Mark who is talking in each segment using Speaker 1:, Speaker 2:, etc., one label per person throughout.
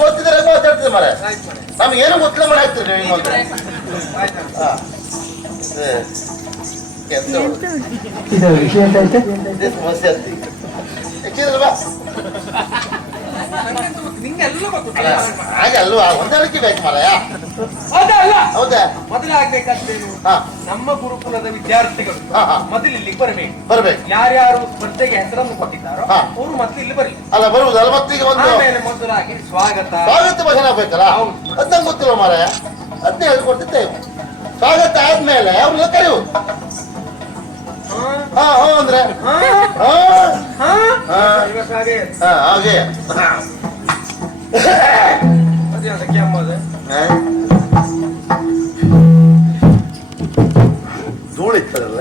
Speaker 1: ಗೊತ್ತಿದ್ರೆ ಹೆಂಗ್ ಮಾತಾಡ್ತೀರಿ ಮರ ನಮ್ಗೆ ಏನು ಗೊತ್ತಿಲ್ಲ ಮಾಡಿ ಹಾಕ್ತೀರಿ ನೀವು ಒಂದು. ಸಮಸ್ಯೆ ಹಾಗೆ ಅಲ್ವಾ ಹೊಂದಾಣಿಕೆ ಬೇಕು ಮರಯ
Speaker 2: ಅದಲ್ಲ
Speaker 1: ಹೌದಾ?
Speaker 2: ಮೊದಲಾಗ್ಬೇಕಾದ್ದೇನು
Speaker 1: ಹಾ.
Speaker 2: ನಮ್ಮ ಗುರುಕುಲದ ವಿದ್ಯಾರ್ಥಿಗಳು
Speaker 1: ಹಾ, ಹಾ.
Speaker 2: ಮೊದಲು ಇಲ್ಲಿಗೆ ಬರಬೇಕು.
Speaker 1: ಬರ್ಬೇಕು.
Speaker 2: ಯಾರ್ಯಾರು ಸ್ಪರ್ಧೆಗೆ ಹೆಸರನ್ನು ಕೊಟ್ಟಿದ್ದಾರೋ
Speaker 1: ಹಾ.
Speaker 2: ಅವರು ಮೊದಲು ಇಲ್ಲಿ ಬರಲಿ.
Speaker 1: ಅಲ್ಲ ಬರುವುದಲ್ಲ ಮತ್ತೀಗ ಒಂದು
Speaker 2: ಆಮೇಲೆ ಮೊದಲಾಗಿ ಸ್ವಾಗತ.
Speaker 1: ಸ್ವಾಗತ ಭಾಷಣ ಆಗ್ಬೇಕಲ್ಲ
Speaker 2: ಹೌದು.
Speaker 1: ಅದ್ ನಂಗೆ ಗೊತ್ತಿಲ್ಲ ಮಾರಾಯ? ಅದನ್ನೇ ಹೇಳ್ಕೊಟ್ಟಿದ್ದೇವೆ ಸ್ವಾಗತ ಆದ್ಮೇಲೆ ಅವ್ರನ್ನ ಕರೆಯುವುದು
Speaker 2: ಹಾ,
Speaker 1: ಹಾ ಹಾ ಅಂದ್ರೆ?
Speaker 2: ಹಾ,
Speaker 1: ಹಾ?
Speaker 2: ಹಾ.
Speaker 1: ಹಾ.
Speaker 2: ಇವತ್ತು ಹಾಗೆ.
Speaker 1: ಹಾ ಹಾಗೆ.
Speaker 2: ಅದೇ ಅದಕ್ಕೆ ಅಮ್ಮದು
Speaker 1: ಹಾ. ಧೂಳಿತ್ತದಲ್ಲ?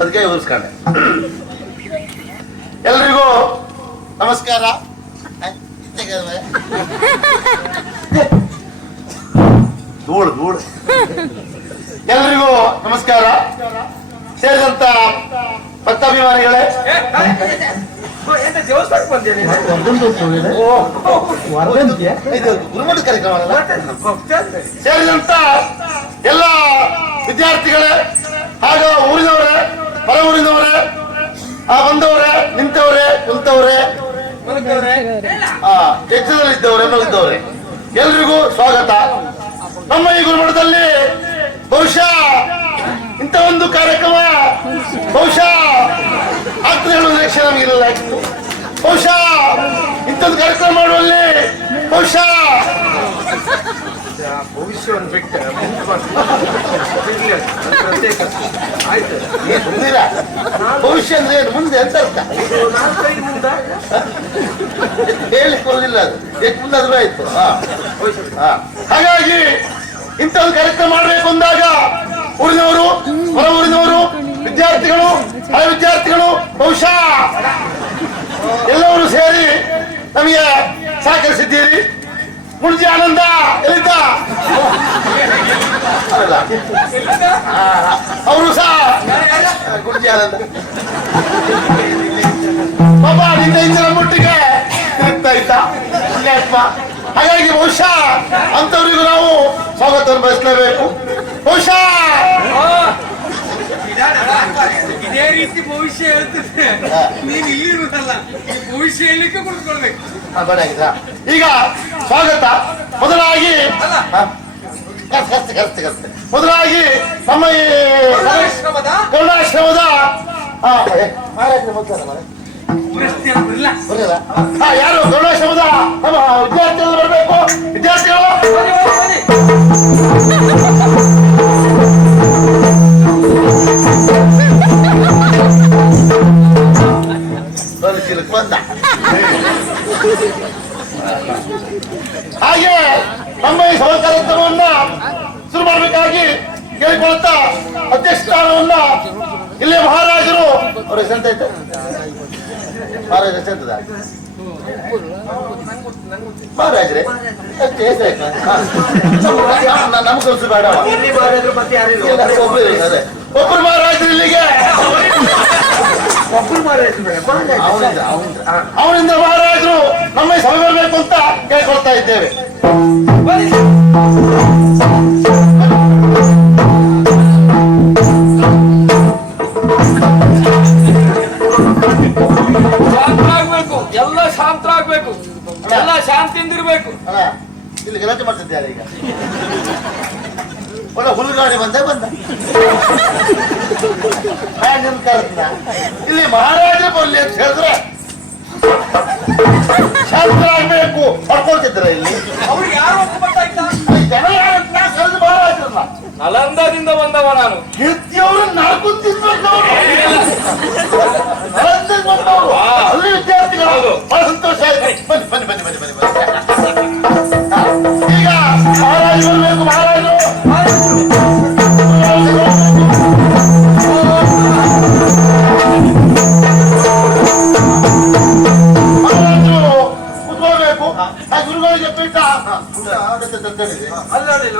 Speaker 1: ಅದಕ್ಕೆ ಉರ್ಸ್ಕೊಂಡೆ ಎಲ್ರಿಗೂ ನಮಸ್ಕಾರ? ಧೂಳು ಧೂಳು. ಎಲ್ರಿಗೂ ನಮಸ್ಕಾರ. ಸೇರಿದಂತ ಭಕ್ತಾಭಿಮಾನಿಗಳೇ.
Speaker 2: ಎಂತ ದೇವಸ್ಥಾನಕ್ಕೆ
Speaker 1: ಇದು. ಗುರುಮಠ ಕಾರ್ಯಕ್ರಮ. ಸೇರಿದಂತ ಎಲ್ಲ ವಿದ್ಯಾರ್ಥಿಗಳೇ ಹಾಗೂ ಊರಿನವರೇ ಹೊರ ಊರಿನವರೇ ಆ ಬಂದವರೇ ನಿಂತವರೇ ಕುಂತವ್ರೆ? ಆ ಎಚ್ಚರದಲ್ಲಿದ್ದವರೇ ಮಲಗಿದ್ದವರೇ ಎಲ್ರಿಗೂ ಸ್ವಾಗತ. ನಮ್ಮ ಈ ಗುರುಮಠದಲ್ಲಿ ಬಹುಶಃ ಇಂಥ ಒಂದು ಕಾರ್ಯಕ್ರಮ ಬಹುಶಃ ಆಗ್ತದೆ ಹೇಳುವ ನಮಗಿರಲಿಲ್ಲ ಆಗಿತ್ತು ಬಹುಶಃ ಇಂಥದ್ದು ಕಾರ್ಯಕ್ರಮ ಮಾಡುವಲ್ಲಿ ಬಹುಶಃ
Speaker 2: ಭವಿಷ್ಯವನ್ನು ಬಿಟ್ಟು ಮುಂದೆ ಪ್ರತ್ಯೇಕ. ಆಯ್ತು
Speaker 1: ಭವಿಷ್ಯ ಅಂದ್ರೆ ಏನು? ಮುಂದೆ ಅಂತ ಅರ್ಥ.
Speaker 2: ನಾಲ್ಕೈದು ಮುಂದ
Speaker 1: ಹೇಳಿ ಕೊಡಲಿಲ್ಲ ಅದು. ಎಷ್ಟು ಮುಂದಾದ್ರೂ ಆಯ್ತು. ಹಾ.
Speaker 2: ಭವಿಷ್ಯ
Speaker 1: ಹಾ. ಹಾಗಾಗಿ ಇಂಥದ್ದು ಕಾರ್ಯಕ್ರಮ ಮಾಡಬೇಕು ಅಂದಾಗ ಊರಿನವರು ಹೊರ ಊರಿನವರು ವಿದ್ಯಾರ್ಥಿಗಳು, ಹಳೆ ವಿದ್ಯಾರ್ಥಿಗಳು, ಬಹುಶಃ ಎಲ್ಲರೂ ಸೇರಿ ನಮಗೆ ಸಹಕರಿಸಿದ್ದೀರಿ. ಮುಳ್ಜಿ ಆನಂದ, ಎಲ್ಲಿದ್ದ? ಅವರು ಸಹ. ಆನಂದ. ಪಾಪ ಇಂದಿನ ಮುಟ್ಟಿಗೆ ಹಾಗಾಗಿ ಬಹುಶಃ ಅಂತವರಿಗೂ ನಾವು ಸ್ವಾಗತವನ್ನು ಬಯಸಲೇಬೇಕು ಬಹುಶಃ
Speaker 2: ಇದೇ ರೀತಿ ಇಲ್ಲಿ ಈ ಭವಿಷ್ಯ ಹೇಳಲಿಕ್ಕೆ ಕುಳಿತುಕೊಳ್ಬೇಕು
Speaker 1: ಹಾ, ಬೇಡ? ಈಗ ಸ್ವಾಗತ. ಮೊದಲಾಗಿ. ಮೊದಲಾಗಿ ನಮ್ಮ ಈ ಕರುಣಾಶ್ರಮದ? ಹಾ, ಯಾರು? ಕರುಣಾಶ್ರಮದ ನಮ್ಮ ವಿದ್ಯಾರ್ಥಿಗಳು ಬರಬೇಕು? ವಿದ್ಯಾರ್ಥಿಗಳು? ಎಂತ ಐತೆ ಮಹಾರಾಜ್? ಮಹಾರಾಜರೇ ನಮ್ಗೆ ಕಲ್ಸು ಬೇಡ. ಒಬ್ರು. ಒಬ್ರು ಮಹಾರಾಜರು. ಅವನಿಂದ ಮಹಾರಾಜರು ನಮ್ಮ ಸಭೆ ಬರಬೇಕು ಅಂತ ಕೇಳ್ಕೊಳ್ತಾ ಇದ್ದೇವೆ.
Speaker 2: ಬನ್ನಿ.
Speaker 3: ಶಾಂತರಾಗ್ಬೇಕು. ಎಲ್ಲ ಶಾಂತರಾಗ್ಬೇಕು. ಎಲ್ಲ ಶಾಂತಿಯಿಂದಿರ್ಬೇಕು.
Speaker 1: ಇರ್ಬೇಕು ಇಲ್ಲಿ ಗಲಾಟೆ ಮಾಡ್ತಿದ್ದಾರೆ ಈಗ? ಒಳ್ಳೆ ಹುಲ್ಗಾಡಿ ಬಂದೆ ಬಂದ. ಇಲ್ಲಿ ಮಹಾರಾಜ ಬರ್ಲಿ ಅಂತ ಹೇಳಿದ್ರೆ ಶಾಂತರಾಗ್ಬೇಕು. ಹೊಡ್ಕೊಳ್ತಿದ್ರ ಇಲ್ಲಿ?
Speaker 2: ಅವ್ರಿಗೆ ಯಾರು
Speaker 1: ಜನ ಯಾರು?
Speaker 3: ನಲಂದದಿಂದ ಬಂದವ ನಾನು.
Speaker 1: ಸಂತೋಷ ಆಯ್ತು. ಬನ್ನಿ ಬನ್ನಿ ಬನ್ನಿ ಬನ್ನಿ ಬನ್ನಿ ಬನ್ನಿ. ಈಗ ಮಹಾರಾಜ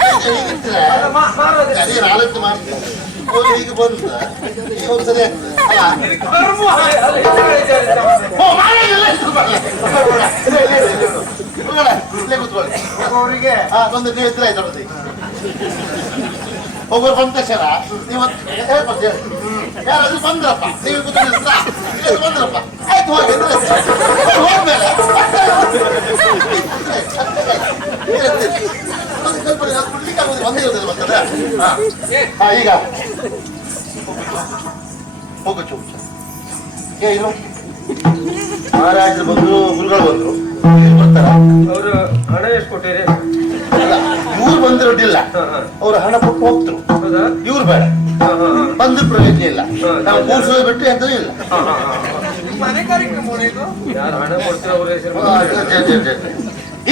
Speaker 1: ಸ್ವಲ್ಪ ಅಂಗಡಿ ಮಾಡಿ ಹೀಗಿದ್ರೆ ಅದೇ ನಾಲ್ಕು ಮಾಡ್ತೀನಿ ಅವ್ರು ಈಗ ಬಂದ ಈಗ ಒಂದು ಸರಿ ಆಗ್ತದೆ ಅಲ್ಲ
Speaker 4: ಕರ್ಮ
Speaker 1: ಓ ಮಾಡಿಲ್ಲ ಇಲ್ಲೇ ಇಲ್ಲೇ ಇಲ್ಲೇ ಇಲ್ಲೇ ಕೂತ್ಕೊಳ್ಳಿ. ಇಲ್ಲೇ ಕೂತ್ಕೊಳ್ಳಿ
Speaker 2: ಅವರಿಗೆ
Speaker 1: ಹಾ ಒಂದು ನೀವು ಎತ್ತರ ಆಯ್ತು ನೋಡಿ ಒಬ್ಬರು ಬಂದ ತಕ್ಷಣ ನೀವು ಹೇಳ್ಬೋದು ಹೇಳಿ. ಯಾರಾದ್ರೂ ಬಂದ್ರಪ್ಪ ನೀವು ಕೂತ್ಕೊಂಡಿರ್ತೀರಾ? ಇಲ್ಲೇ ಬಂದ್ರಪ್ಪ ಆಯ್ತು ಹೋಗಿ ಎದುರು ಎತ್ತರ. ಅವ್ರು ಹೋದ್ಮೇಲೆ ಈಗ ಹೋಗು ಚೂರು ಏ ಇರು ಮಹಾರಾಜರು ಬಂದ್ರು ಗುರುಗಳು ಬಂದ್ರು ಬರ್ತಾರ
Speaker 2: ಅವರು ಹಣ ಎಷ್ಟು ಕೊಟ್ಟಿರಿ
Speaker 1: ಇವ್ರು ಬಂದಿರೋದಿಲ್ಲ ಅವ್ರು ಹಣ ಕೊಟ್ಟು ಹೋಗ್ತರು ಇವ್ರು ಬೇಡ ಬಂದು ಪ್ರಯೋಜನ ಇಲ್ಲ ನಾವು ಕೂರ್ಸೋದು ಬಿಟ್ಟು ಎಂತೂ ಇಲ್ಲ.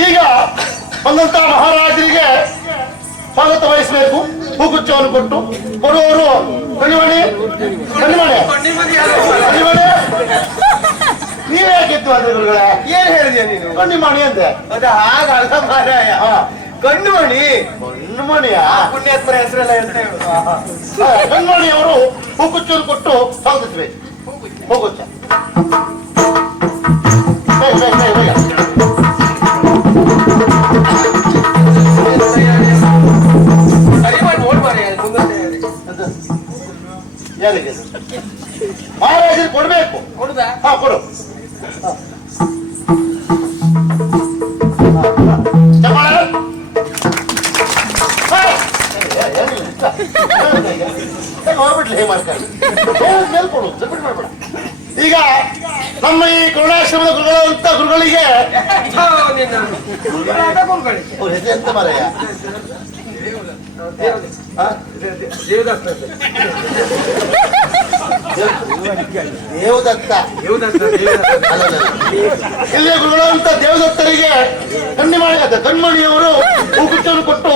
Speaker 1: ಈಗ ಬಂದಂತ ಮಹಾರಾಜರಿಗೆ ಸ್ವಾಗತ ವಹಿಸಬೇಕು. ಹೂಗುಚ್ಚವನ್ನು ಕೊಟ್ಟು. ಬರುವವರು ಕಣಿಮಣಿ ಕಣಿಮಣಿ ಕಣಿಮಣಿ ನೀವೇ ಗೆದ್ದು ಅಂದ್ರೆ ಗುರುಗಳೇ?
Speaker 2: ಏನ್ ಹೇಳಿದ್ಯಾ ನೀನು?
Speaker 1: ಕಣ್ಣಿಮಣಿ ಅಂದೆ.
Speaker 2: ಅದೇ ಹಾಗ ಮಾರಾಯ
Speaker 1: ಹಾ.
Speaker 2: ಕಣ್ಣು ಆ
Speaker 1: ಕಣ್ಮಣಿಯ
Speaker 2: ಹತ್ರ ಹೆಸರೆಲ್ಲ ಅಂತ ಹೇಳು?
Speaker 1: ಕಣ್ಮಣಿ ಅವರು ಹೂಗುಚ್ಚನ್ನು ಕೊಟ್ಟು ಸ್ವಾಗತಿಸಬೇಕು. ಹೋಗುತ್ತೆ ಬೇಗ, ಬೇಗ, ಬೇಗ. ಯಾರಿಗೆ? ಮಹಾರಾಜರು ಕೊಡ್ಬೇಕು
Speaker 4: ಕೊಡುದಾ
Speaker 1: ಹಾ ಕೊಡು. ಹಾ. ಈಗ. ಏ, ಹೋಗ್ಬಿಡ್ಲಿ ಹೇ ಮಾಡ್ಕೊಂಡು ಮೇಲೆ ಕೊಡು ಸಬ್ಮಿಟ್ ಮಾಡ್ಬೇಡ ಈಗ ನಮ್ಮ ಈ ಕರುಣಾಶ್ರಮದ ಗುರುಗಳು ಅಂತ ಗುರುಗಳಿಗೆ ಎಂತ ಮಾರಾಯ ದೇವದತ್ತ.
Speaker 2: ದೇವದಾಸ್
Speaker 1: ಅಲ್ಲ, ಅಲ್ಲ, ಅಲ್ಲ. ಇಲ್ಲಿಯ ಗುರುಗಳು ಅಂತ ದೇವದತ್ತರಿಗೆ ಕಣ್ಣಿಮಣಿ ಅದ ಕಣ್ಮಣಿಯವರು ಹೂಗುಚ್ಚವನ್ನು ಕೊಟ್ಟು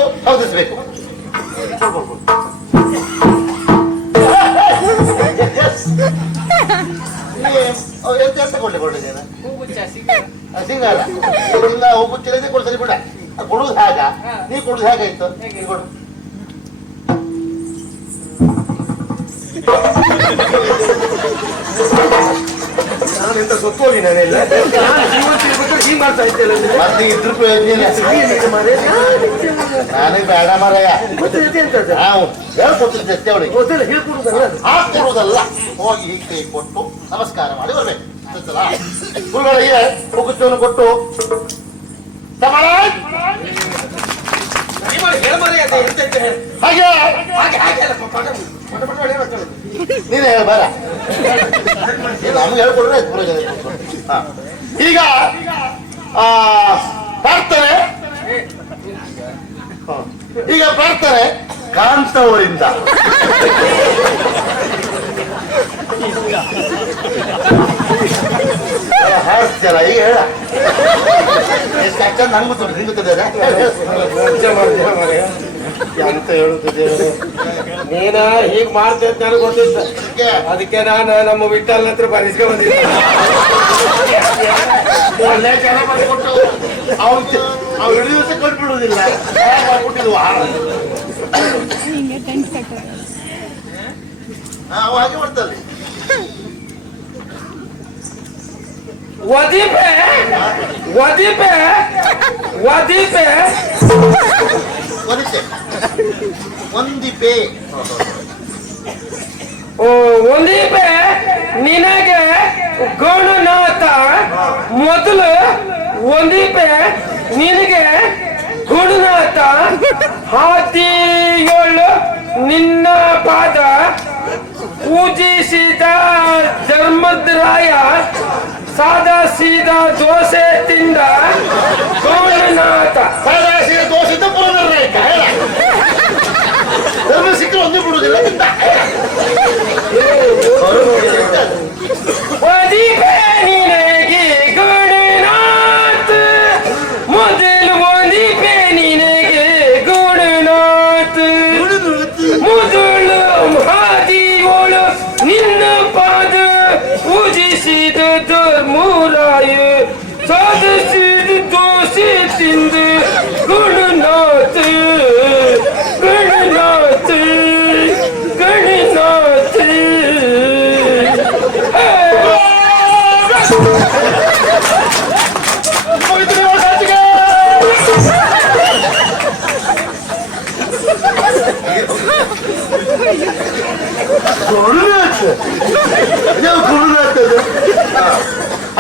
Speaker 4: ಸಿಗ
Speaker 1: ಸಿಂಗಾರ. ಸಿಂಗ ಕೊಡ್ತಾರೆ ಬಿಡ. ಕೊಡುದು ಹೇಗ. ನೀ ಕೊಡುದು ಹೇಗಾಯ್ತು.
Speaker 2: ನಾನು ಎಂತ ನಾನು ಮಾರಾಯ?
Speaker 1: ಬೇಡ ಮಾರಾಯ? ನಾವು
Speaker 2: ಹೇಳ್ಕೊಡುದಲ್ಲ
Speaker 1: ಹೋಗಿ ಹೀಗೆ ಕೈ ಕೊಟ್ಟು ನಮಸ್ಕಾರ ಮಾಡಿ ಬರ್ಬೇಕು. ಗುರುಗಳಿಗೆ ಕೊಟ್ಟು. ಹಾಗೆ. ನೀನೇ ಹೇಳ ಬಾರ. ನಮ್ಗೆ ಹೇಳ್ಕೊಡ್ರೆ. ಈಗ ಪ್ರಾರ್ಥನೆ. ಹಾ. ಈಗ ಬರ್ತಾರೆ ಕಾಂತವರಿಂದ. ಹಾಡ್ತೀಯಲ್ಲ ಈಗ ಹೇಳ. ಎಷ್ಟು ನಂಗೆ ಗೊತ್ತು ನಿಂಗೆ ಗೊತ್ತಿದೆ. ಅಂತ ಹೇಳುದು ದೇವರೇ
Speaker 2: ನೀನ ಹೀಗ್ ಮಾಡ್ತಾ ಇದ್ದ ನನಗೆ ಗೊತ್ತಿತ್ತ.
Speaker 1: ಅದಕ್ಕೆ?
Speaker 2: ನಾನು ನಮ್ಮ ವಿಠಲ್ ಹತ್ರ ಬರಿಸ್ಕೊ ಬಂದಿದ್ದೆ.
Speaker 1: ಒಳ್ಳೆ ಜನ ಮಾಡಿಕೊಟ್ಟು ಅವ್ನು ಅವ್ರು ಇಡೀ ದಿವಸ ಕೊಟ್ಬಿಡುವುದಿಲ್ಲ. ಮಾಡ್ಬಿಟ್ಟಿದ್ವು
Speaker 5: ಟೆಂಟ್ ಕಟ್ಟೋದು
Speaker 1: ನಾವು ಹಾಗೆ ಮಾಡ್ತಾರೆ
Speaker 6: ವದೀಪೆ ಒದಿಪೆ ವದೀಪೆ
Speaker 1: ಒಂದಿಪೆ ಒಂದಿಪೆ
Speaker 6: ಓ ಒಂದೀಪೆ ನಿನಗೆ ಗುಣನಾಥ ಮೊದಲು ಒಂದಿಪೆ ನಿನಗೆ ಗುಣನಾಥ ಹಾದಿಗಳು ನಿನ್ನ ಪಾದ ಪೂಜಿಸಿದ ಧರ್ಮದ್ರಾಯ ಸಾದಾ ಸೀದಾ ದೋಸೆ ತಿಂದ ಗೌಣನಾಥ
Speaker 1: ಸಾದಾಶಿವ ದೋಷಿತ ಪುನರ್ನಾಯಕ ಹೇಳ ಧರ್ಮ ಸಿಕ್ಕರು ಒಂದೇ ಬಿಡುವುದಿಲ್ಲ ತಿಂದ
Speaker 6: ಹಾದಿಯೋಳು ನಿನ್ನ ಪಾದ ಪೂಜಿಸಿದ ಧರ್ಮರಾಯ
Speaker 3: ದ್ವಾದಶಿ ದೋಸೆ ತಿಂದು ಗಣನಾಥ ಗಣನಾಥ ಗಣನಾಥ
Speaker 1: ಮುಗಿತು ನಿಮ್ಮ ಸಂಚಿಕೆ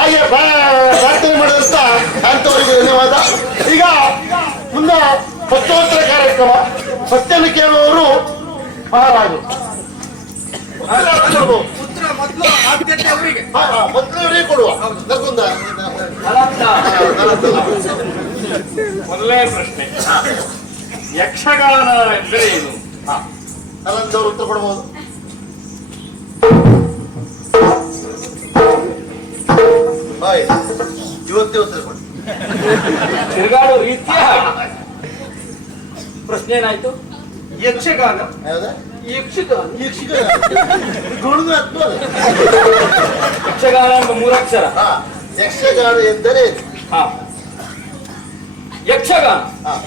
Speaker 1: ಹಾಗೆ ಪ್ರಾರ್ಥನೆ ಮಾಡಿದಂತ ಅಂತವರಿಗೆ ಧನ್ಯವಾದ. ಈಗ ಮುಂದೆ ಪತ್ರೋತ್ತರ ಕಾರ್ಯಕ್ರಮ. ಸತ್ಯನ ಕೇಳುವವರು ಮಹಾರಾಜರು. ಮೊದಲೇ
Speaker 7: ಉತ್ತರ ಮೊದಲು ಆದ್ಯತೆ ಅವರಿಗೆ.
Speaker 1: ಹಾ, ಹಾ, ಮೊದಲವರಿಗೆ ಕೊಡುವ.
Speaker 8: ಮೊದಲನೇ ಪ್ರಶ್ನೆ. ಯಕ್ಷಗಾನ ಎಂದರೆ ಏನು?
Speaker 1: ನಲಂದವರು ಉತ್ತರ ಕೊಡಬಹುದು ಬಾಯ್. ಇವತ್ತೇ ಉತ್ತರ ಕೊಡಿ.
Speaker 8: ತಿರುಗಾಡೋ ರೀತಿಯ. ಪ್ರಶ್ನೆ ಏನಾಯ್ತು?
Speaker 2: ಯಕ್ಷಗಾನ.
Speaker 1: ಯಾವ್ದ?
Speaker 2: ಯಕ್ಷಗಾನ.
Speaker 1: ಯಕ್ಷಗಾನ. ಗುಣದ.
Speaker 8: ಯಕ್ಷಗಾನ ಎಂಬ ಮೂರಕ್ಷರ.
Speaker 1: ಹಾ, ಯಕ್ಷಗಾನ ಎಂದರೆ
Speaker 8: ಹಾ. ಯಕ್ಷಗಾನ.
Speaker 1: ಹಾ,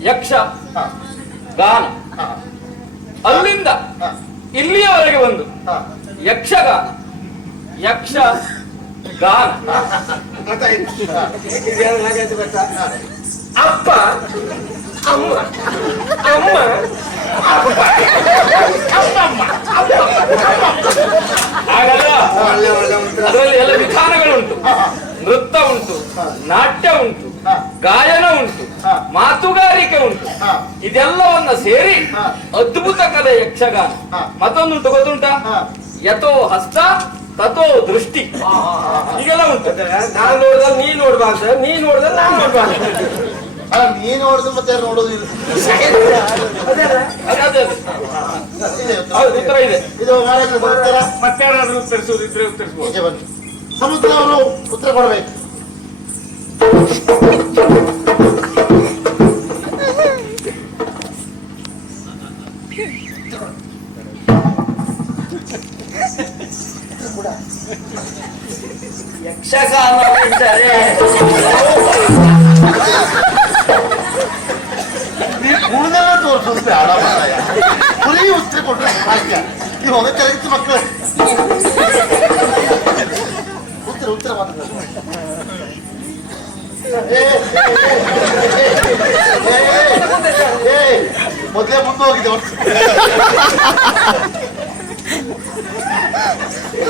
Speaker 8: ಯಕ್ಷ.
Speaker 1: ಹಾ,
Speaker 8: ಗಾನ.
Speaker 1: ಹಾ,
Speaker 8: ಅಲ್ಲಿಂದ
Speaker 1: ಹಾ,
Speaker 8: ಇಲ್ಲಿಯವರೆಗೆ ಒಂದು.
Speaker 1: ಹಾ.
Speaker 8: ಯಕ್ಷಗಾನ. ಯಕ್ಷ.
Speaker 2: ಗೊತ್ತಾ ಅಪ್ಪ, ಅಮ್ಮ ಅಮ್ಮ
Speaker 8: ಅದರಲ್ಲಿ ಎಲ್ಲ ವಿಧಾನಗಳುಂಟು ನೃತ್ಯ ಉಂಟು, ನಾಟ್ಯ ಉಂಟು, ಗಾಯನ ಉಂಟು. ಮಾತುಗಾರಿಕೆ ಉಂಟು. ಇದೆಲ್ಲವನ್ನ ಸೇರಿ ಅದ್ಭುತ ಕಲೆ ಯಕ್ಷಗಾನ. ಮತ್ತೊಂದುಂಟು, ಗೊತ್ತುಂಟ. ಯಥೋ ಹಸ್ತ ತಥೋ ದೃಷ್ಟಿ. ಈಗೆಲ್ಲ ಉಂಟು.
Speaker 2: ನಾನು ನೋಡಿದ್ರೆ ನೀ ನೋಡ್ಬಾರ್ದು ನೀ ನೋಡಿದ್ರೆ ನಾನು ನೋಡ್ಬಾ
Speaker 1: ನೀ ನೀನ್ ನೋಡಿದ್ರೆ ಮತ್ತೆ ನೋಡೋದಿಲ್ಲ
Speaker 8: ಅದೇ ಅದೇ ಅದೇ.
Speaker 1: ಇದೆ ಉತ್ತರ.
Speaker 8: ಇದೆ.
Speaker 1: ಇದು ಮಹಾರಾಜರ ಉತ್ತರ
Speaker 8: ಮತ್ತಾರಾದ್ರೂ ಉತ್ತರಿಸುವುದಿದ್ರೆ ಉತ್ತರಿಸಬಹುದು
Speaker 1: ಸಮುದ್ರ ಅವರು ಉತ್ತರ ಕೊಡಬೇಕು.
Speaker 3: ಯಕ್ಷಗಾನ ಎಂದರೆ
Speaker 1: ನೀವು ಕುಣಿದೆಲ್ಲ ತೋರಿಸುತ್ತೆ ಹಣ ಮಾರಾಯ ಬರೀ ಉತ್ತರ ಕೊಟ್ರೆ ಸಾಧ್ಯ ನೀವು ಹೋಗ ಕರೆಕ್ಟ್ ಮಕ್ಕಳು ಉತ್ತರ ಉತ್ತರ ಮಾತ್ರ ಮೊದಲೇ ಮುಂದೆ ಹೋಗಿದೆ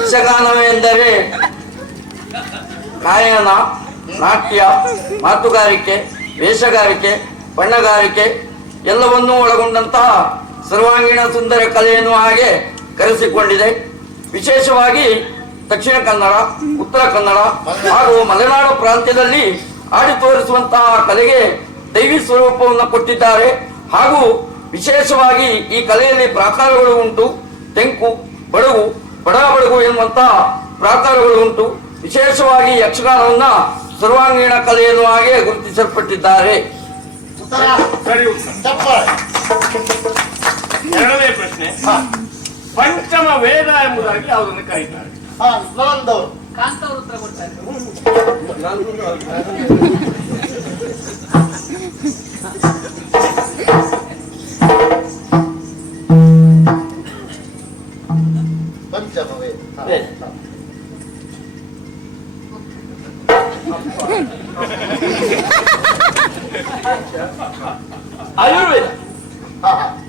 Speaker 3: ಯಕ್ಷಗಾನವೆಂದರೆ ಗಾಯನ, ನಾಟ್ಯ, ಮಾತುಗಾರಿಕೆ, ವೇಷಗಾರಿಕೆ, ಬಣ್ಣಗಾರಿಕೆ ಎಲ್ಲವನ್ನೂ ಒಳಗೊಂಡಂತಹ ಸರ್ವಾಂಗೀಣ ಸುಂದರ ಕಲೆಯನ್ನು ಹಾಗೆ ಕರೆಸಿಕೊಂಡಿದೆ. ವಿಶೇಷವಾಗಿ ದಕ್ಷಿಣ ಕನ್ನಡ, ಉತ್ತರ ಕನ್ನಡ ಹಾಗೂ ಮಲೆನಾಡು ಪ್ರಾಂತ್ಯದಲ್ಲಿ ಆಡಿ ತೋರಿಸುವಂತಹ ಕಲೆಗೆ ದೈವಿ ಸ್ವರೂಪವನ್ನು ಕೊಟ್ಟಿದ್ದಾರೆ. ಹಾಗೂ ವಿಶೇಷವಾಗಿ ಈ ಕಲೆಯಲ್ಲಿ ಪ್ರಾಕಾರಗಳು ಉಂಟು. ತೆಂಕು, ಬಡಗು ಬಡ ಬಡಗು ಎನ್ನುವಂತಹ ಪ್ರಾಕಾರಗಳು ಉಂಟು. ವಿಶೇಷವಾಗಿ ಯಕ್ಷಗಾನವನ್ನ ಸರ್ವಾಂಗೀಣ ಕಲೆಯನ್ನು ಹಾಗೆ ಗುರುತಿಸಲ್ಪಟ್ಟಿದ್ದಾರೆ.
Speaker 1: ಉತ್ತರ.
Speaker 8: ಸರಿ ಉತ್ತರ. ಎರಡನೇ ಪ್ರಶ್ನೆ. ಪಂಚಮ ವೇದ ಎಂಬುದಾಗಿ ಅವರನ್ನು ಕರೀತಾರೆ.
Speaker 1: ಹಾ
Speaker 3: ವೇದ. ಆಯುರ್ವೇದ.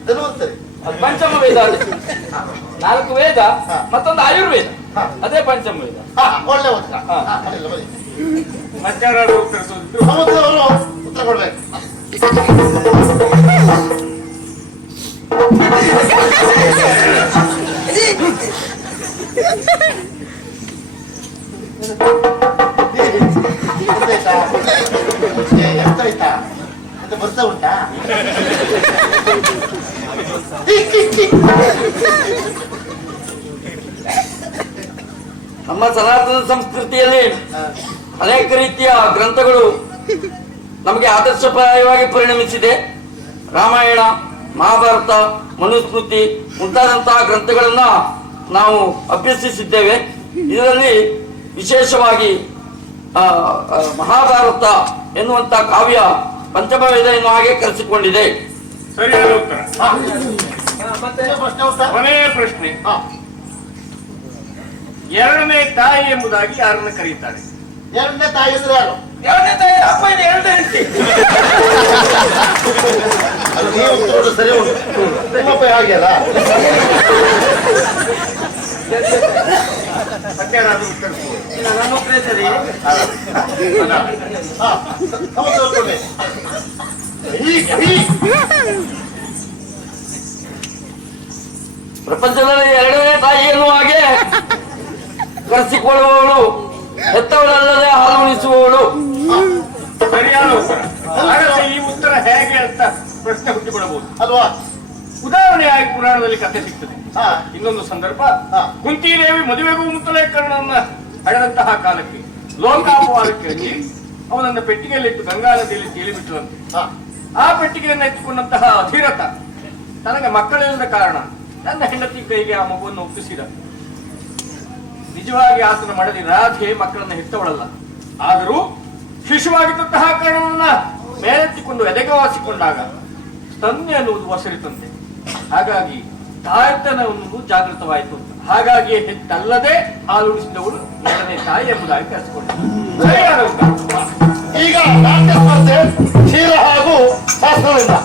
Speaker 1: ಧನ್ವಂತರಿ
Speaker 3: ಅದು ಪಂಚಮ ವೇದ ಅದು ನಾಲ್ಕು ವೇದ ಮತ್ತೊಂದು ಆಯುರ್ವೇದ.
Speaker 1: ಹಾ.
Speaker 3: ಅದೇ ಪಂಚಮ ವೇದ
Speaker 1: ಹಾ ಒಳ್ಳೆ ಉತ್ತರ.
Speaker 8: ಉತ್ತರಿಸುವುದಿದ್ರೆ
Speaker 1: ಉತ್ತರ ಕೊಡ್ಬೇಕು. ಅಂತ
Speaker 3: ನಮ್ಮ ಸನಾತನ ಸಂಸ್ಕೃತಿಯಲ್ಲಿ ಅನೇಕ ರೀತಿಯ ಗ್ರಂಥಗಳು ನಮಗೆ ಆದರ್ಶಪ್ರಾಯವಾಗಿ ಪರಿಣಮಿಸಿದೆ. ರಾಮಾಯಣ ಮಹಾಭಾರತ ಮನುಸ್ಮೃತಿ ಮುಂತಾದಂತಹ ಗ್ರಂಥಗಳನ್ನ ನಾವು ಅಭ್ಯಸಿಸಿದ್ದೇವೆ. ಇದರಲ್ಲಿ ವಿಶೇಷವಾಗಿ ಮಹಾಭಾರತ ಎನ್ನುವಂತ ಕಾವ್ಯ ಪಂಚಮವೇದ ಎನ್ನುವ ಹಾಗೆ ಕರೆಸಿಕೊಂಡಿದೆ.
Speaker 9: ಸರಿಯಾದ ಉತ್ತರ. ಕೊನೆಯ ಪ್ರಶ್ನೆ ಎರಡನೇ ತಾಯಿ ಎಂಬುದಾಗಿ ಯಾರನ್ನು ಕರೆಯುತ್ತಾರೆ?
Speaker 1: ಎರಡನೇ ತಾಯಿ ಅಂದ್ರೆ ಯಾರು?
Speaker 2: ಎರಡನೇ ತಾಯಿ ಅಪ್ಪ ಇದು ಎರಡನೇ ಹೆಂಡತಿ.
Speaker 1: ಅದು ನೀವು ಉತ್ತರಗಳು ಸರಿ ಉಂಟು. ನಿಮ್ಮಪ್ಪ ಹಾಗೆ ಅಲ್ಲ?
Speaker 2: ನನ್ನ ಒಬ್ಬರೇ ಸರಿ.
Speaker 3: ಪ್ರಪಂಚದಲ್ಲಿ ಎರಡನೇ ತಾಯಿ ಎನ್ನುವ ಹಾಗೆ ಕರೆಸಿಕೊಳ್ಳುವವಳು ಹೆತ್ತವಳಲ್ಲದೆ ಹಾಲು ಉಣಿಸುವವಳು
Speaker 9: ಸರಿಯಾದ ಉತ್ತರ. ಹಾಗಾದ್ರೆ ಈ ಉತ್ತರ ಹೇಗೆ ಅಂತ ಪ್ರಶ್ನೆ ಹುಟ್ಟಿಕೊಡಬಹುದು
Speaker 1: ಅಲ್ವಾ?
Speaker 9: ಉದಾಹರಣೆಯಾಗಿ ಪುರಾಣದಲ್ಲಿ ಕಥೆ ಸಿಗ್ತದೆ.
Speaker 1: ಹಾ.
Speaker 9: ಇನ್ನೊಂದು ಸಂದರ್ಭ.
Speaker 1: ಹಾ.
Speaker 9: ಕುಂತಿದೇವಿ ಮದುವೆಗೂ ಮುತ್ತಲೇ ಕರ್ಣನ ಹಡೆದಂತಹ ಕಾಲಕ್ಕೆ ಲೋಕಾಪವಾದಕ್ಕೆ ಅವನನ್ನ ಅವನನ್ನ ಪೆಟ್ಟಿಗೆಯಲ್ಲಿಟ್ಟು ಗಂಗಾ ನದಿಯಲ್ಲಿ ತೇಲಿಬಿಟ್ಟರಂತೆ
Speaker 1: ಹಾ.
Speaker 9: ಆ ಪೆಟ್ಟಿಗೆಯನ್ನು ಎತ್ತಿಕೊಂಡಂತಹ ಅಧಿರಥ ತನಗೆ ಮಕ್ಕಳಿಲ್ಲದ ಕಾರಣ ನನ್ನ ಹೆಂಡತಿ ಕೈಗೆ ಆ ಮಗುವನ್ನು ಒಪ್ಪಿಸಿದ. ನಿಜವಾಗಿ ಆತನ ಮಡದಿ ರಾಧೆ ಮಕ್ಕಳನ್ನ ಹೆತ್ತವಳಲ್ಲ. ಆದರೂ ಶಿಶುವಾಗಿದ್ದಂತಹ ಕರ್ಣವನ್ನ ಮೇಲೆತ್ತಿಕೊಂಡು ಎದೆಗವಾಸಿಕೊಂಡಾಗ ತಂದೆ ಅನ್ನುವುದು ವಸರಿತಂತೆ ಹಾಗಾಗಿ ತಾಯ್ತನ ಅನ್ನುವುದು ಜಾಗೃತವಾಯಿತು. ಹಾಗಾಗಿ ಹೆತ್ತಲ್ಲದೆ ಹಾಲುಣಿಸಿದವಳು ಎರಡನೇ ತಾಯಿ ಎಂಬುದಾಗಿ ಕರೆಸಿಕೊಂಡರು
Speaker 1: ಈಗ ನಾಟ್ಯ ಸ್ಪರ್ಧೆ ಹಾಗೂ ಶಾಸ್ತ್ರದಿಂದ.